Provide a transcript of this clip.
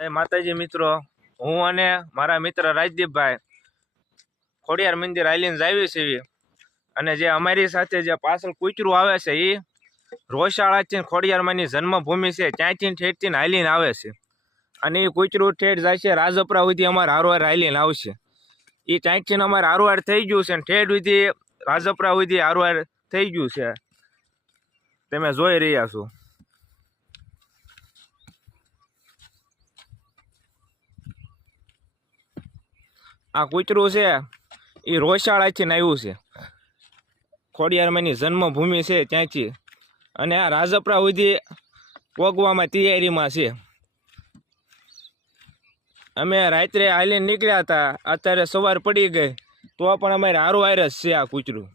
જય માતાજી મિત્રો, હું અને મારા મિત્ર રાજદીપભાઈ ખોડિયાર મંદિર આવીને જાવી છીએ અને જે અમારી સાથે જે પાછળ કૂતરું આવે છે એ રોશાળાથી ખોડિયારમાંની જન્મભૂમિ છે ત્યાંથી ઠેઠથી હાલીને આવે છે અને એ કૂતરું ઠેઠ જાય છે રાજપરા સુધી અમારે હારવાર હાલીને આવશે। એ ત્યાંથી અમારે હારવાર થઈ ગયું છે ઠેઠ સુધી રાજપરા સુધી હારવાર થઈ ગયું છે, તમે જોઈ રહ્યા છો। આ કૂતરું છે એ રોશાળાથી આવ્યું છે, ખોડિયારમાંની જન્મભૂમિ છે ત્યાંથી, અને આ રાજપરા સુધી પોગવામાં તૈયારીમાં છે। અમે રાત્રે હાલીને નીકળ્યા હતા, અત્યારે સવાર પડી ગઈ તો પણ અમારે હારું હાર જ છે આ કૂતરું।